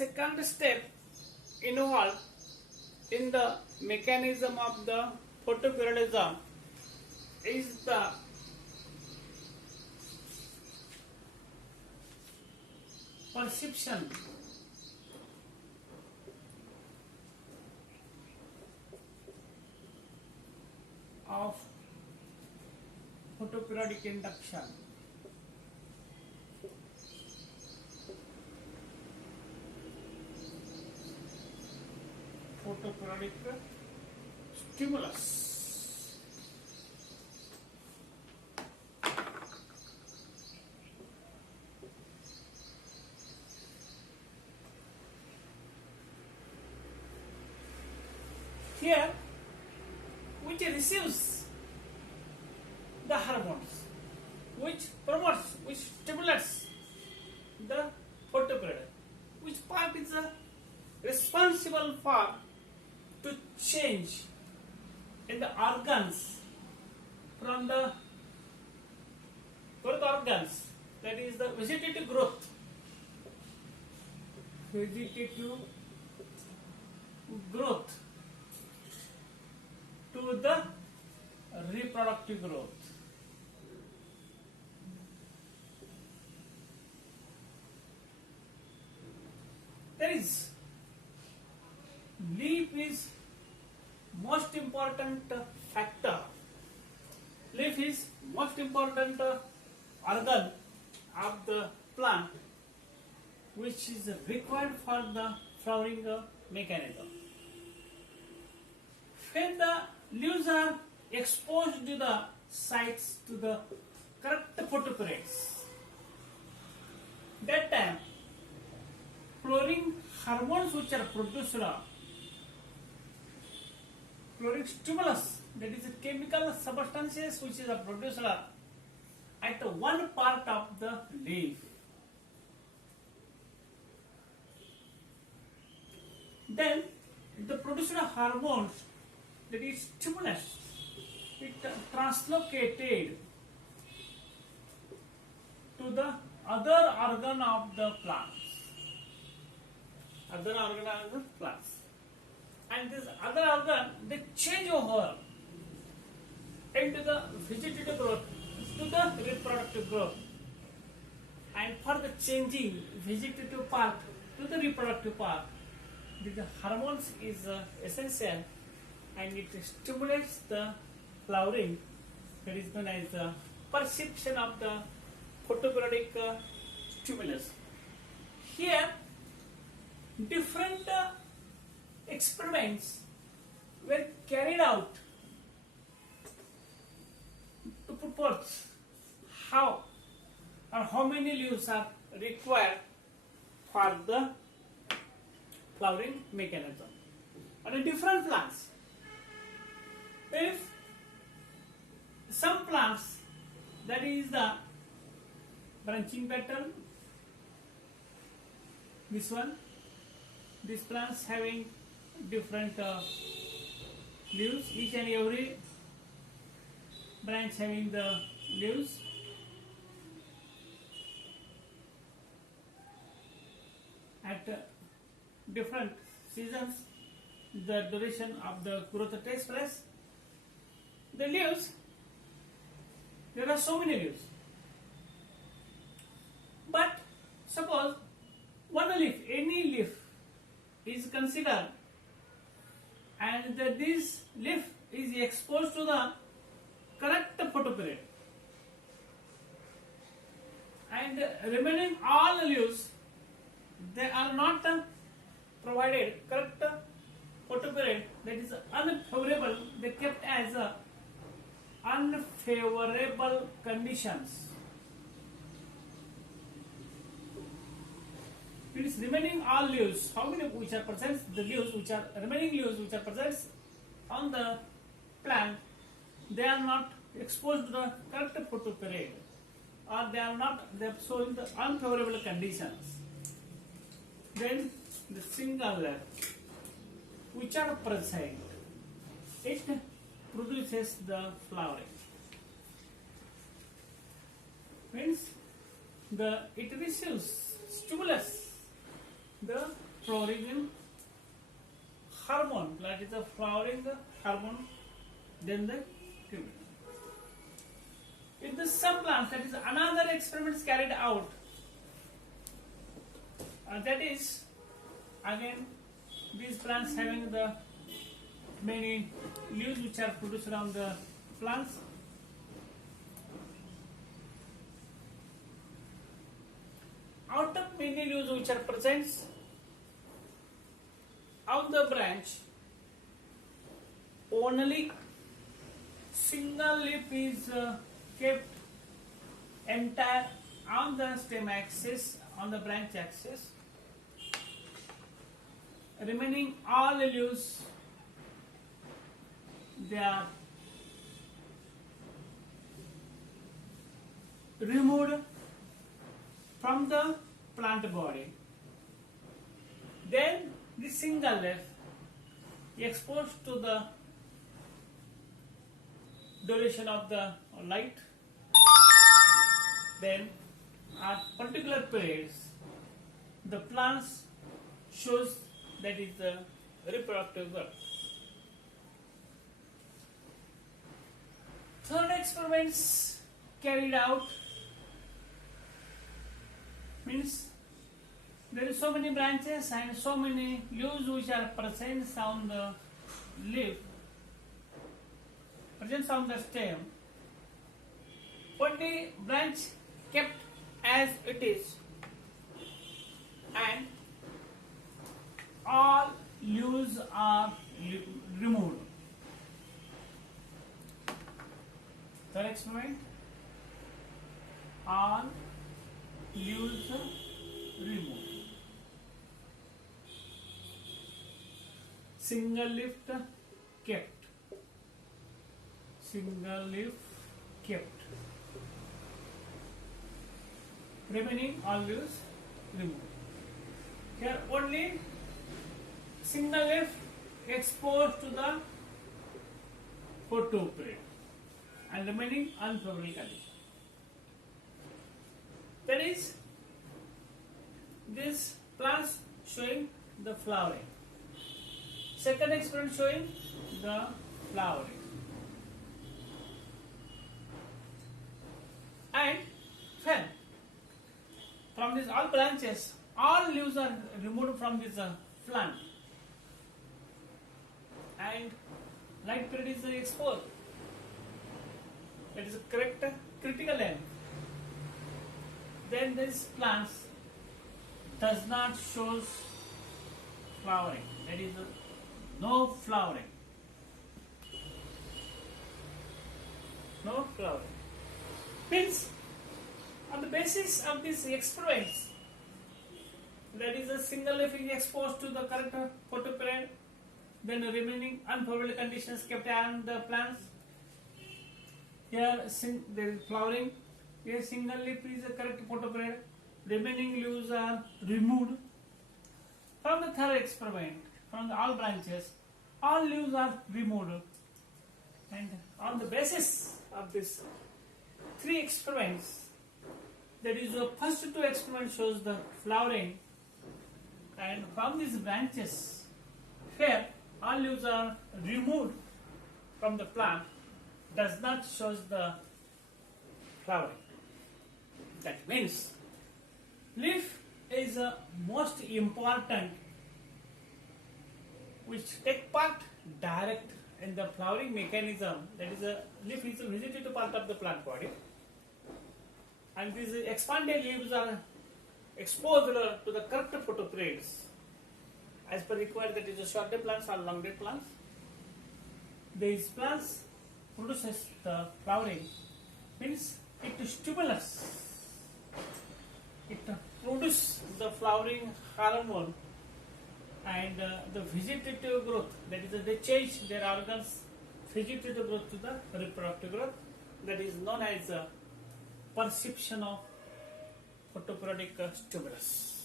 second step involved in the mechanism of the photoperiodism is the perception of photoperiodic induction. Photoperiodic stimulus. Here, which receives the hormones, which promotes, which stimulates the photoperiod, which part is responsible for to change in the organs from the growth organs, that is the vegetative growth, to the reproductive growth. There is leaf is most important factor. Leaf is most important organ of the plant which is required for the flowering mechanism. When the leaves are exposed to the sites to the correct photoperiods, that time flowering hormones which are produced, flowering stimulus, that is a chemical substances which is produced at one part of the leaf. Then the produced hormones, that is stimulus, it translocated to the other organ of the plants. Other organ of the plants. And this other organ, they change over into the vegetative growth, to the reproductive growth. And for the changing vegetative part to the reproductive part, the hormones is essential, and it stimulates the flowering, that is known as the perception of the photoperiodic stimulus. Here, different experiments were carried out to purport how or how many leaves are required for the flowering mechanism on different plants. If some plants, that is the branching pattern, this one, these plants having different leaves, each and every branch having the leaves. At different seasons, the duration of the growth takes place. The leaves, there are so many leaves. But suppose one leaf, any leaf is considered, and this leaf is exposed to the correct photoperiod, and remaining all leaves, they are not provided correct photoperiod, that is unfavorable, they kept as unfavorable conditions. It is remaining all leaves, how many which are present, the leaves which are remaining leaves which are present on the plant, they are not exposed to the correct photoperiod, or they are showing the unfavorable conditions. Then the single which are present, it produces the flowering. Means it receives stimulus, the flowering hormone, that is the flowering hormone, then the tubercle. In the some plants, that is another experiment is carried out. That is, again, these plants having the many leaves which are produced around the plants. Out of many leaves which are present on the branch, only single leaf is kept entire on the stem axis, on the branch axis. Remaining all the leaves, they are removed from the plant body. Then the single leaf exposed to the duration of the light. Then at particular periods, the plants shows that is the reproductive growth. Third experiments carried out means there is so many branches and so many leaves which are present on the leaf, present on the stem. Only branch kept as it is, and all leaves are removed. Third experiment, all leaves removed. Single leaf kept. Single leaf kept. Remaining all leaves removed. Here only single leaf exposed to the photo period and remaining unfavorable condition. That is, this plants showing the flowering. Second experiment showing the flowering. And then from these all branches, all leaves are removed from this plant, and light period is exposed. It is a correct critical length. Then this plants does not shows flowering. That is no flowering. No flowering. Means on the basis of these experiments, that is a single leaf is exposed to the correct photoperiod, then the remaining unfavorable conditions kept on the plants. Here there is flowering. Here single leaf is a correct photoperiod. Remaining leaves are removed. From the third experiment, from the all branches, all leaves are removed. And on the basis of this three experiments, that is the first two experiments shows the flowering, and from these branches, here all leaves are removed from the plant, does not shows the flowering. That means leaf is a most important which take part direct in the flowering mechanism. That is, a leaf is a vegetative part of the plant body, and these expanded leaves are exposed to the correct photoperiods as per required. That is a short day plants or long day plants. These plants produces the flowering, means it stimulates, it produces the flowering hormone, and the vegetative growth, that is they change their organs vegetative growth to the reproductive growth, that is known as perception of photoperiodic stimulus.